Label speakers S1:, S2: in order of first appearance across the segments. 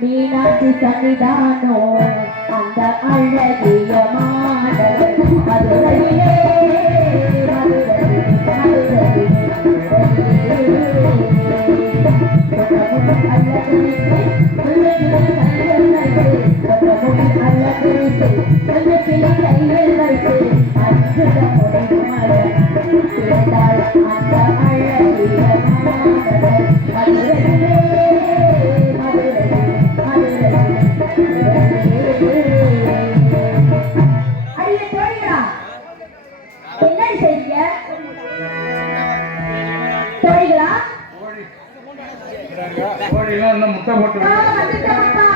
S1: மீனாட்சி சன்னிதானோ அந்த அழகிய மாடல் மதுரையிலே மதுரையிலே என்னடி
S2: முட்டை போட்டு
S1: ஆ, வந்துட்டோம்ப்பா.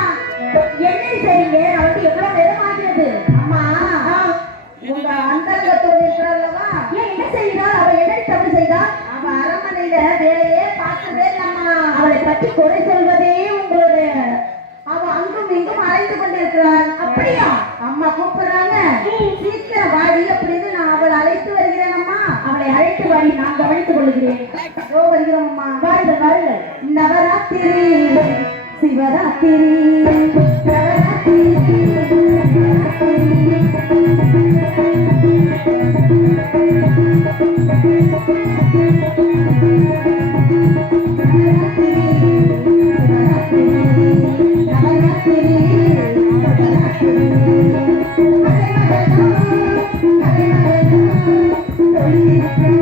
S1: என்னடி செய்றீங்க? நான் வந்து எவ்வளவு நேரம் ஆகிறது? அம்மா,
S3: உங்க அந்தரங்கத்தோடு இருக்கிறல்லவா
S1: ஏன் என்ன செய்கிறாள்? அவள் என்னடி தப்பு செய்தாள்?
S3: அவ அரண்மனையில வேலையே பார்த்ததே நம்ம
S1: அவளை பற்றி குறை சொல்வதே ஏற்று வழி நாங்கள் வைத்துக் கொள்கிறேன்
S3: ஓ வருகிறோம் அம்மா
S1: வாருங்கள் வாருங்கள்
S3: நவராத்திரி சிவராத்திரி Thank you.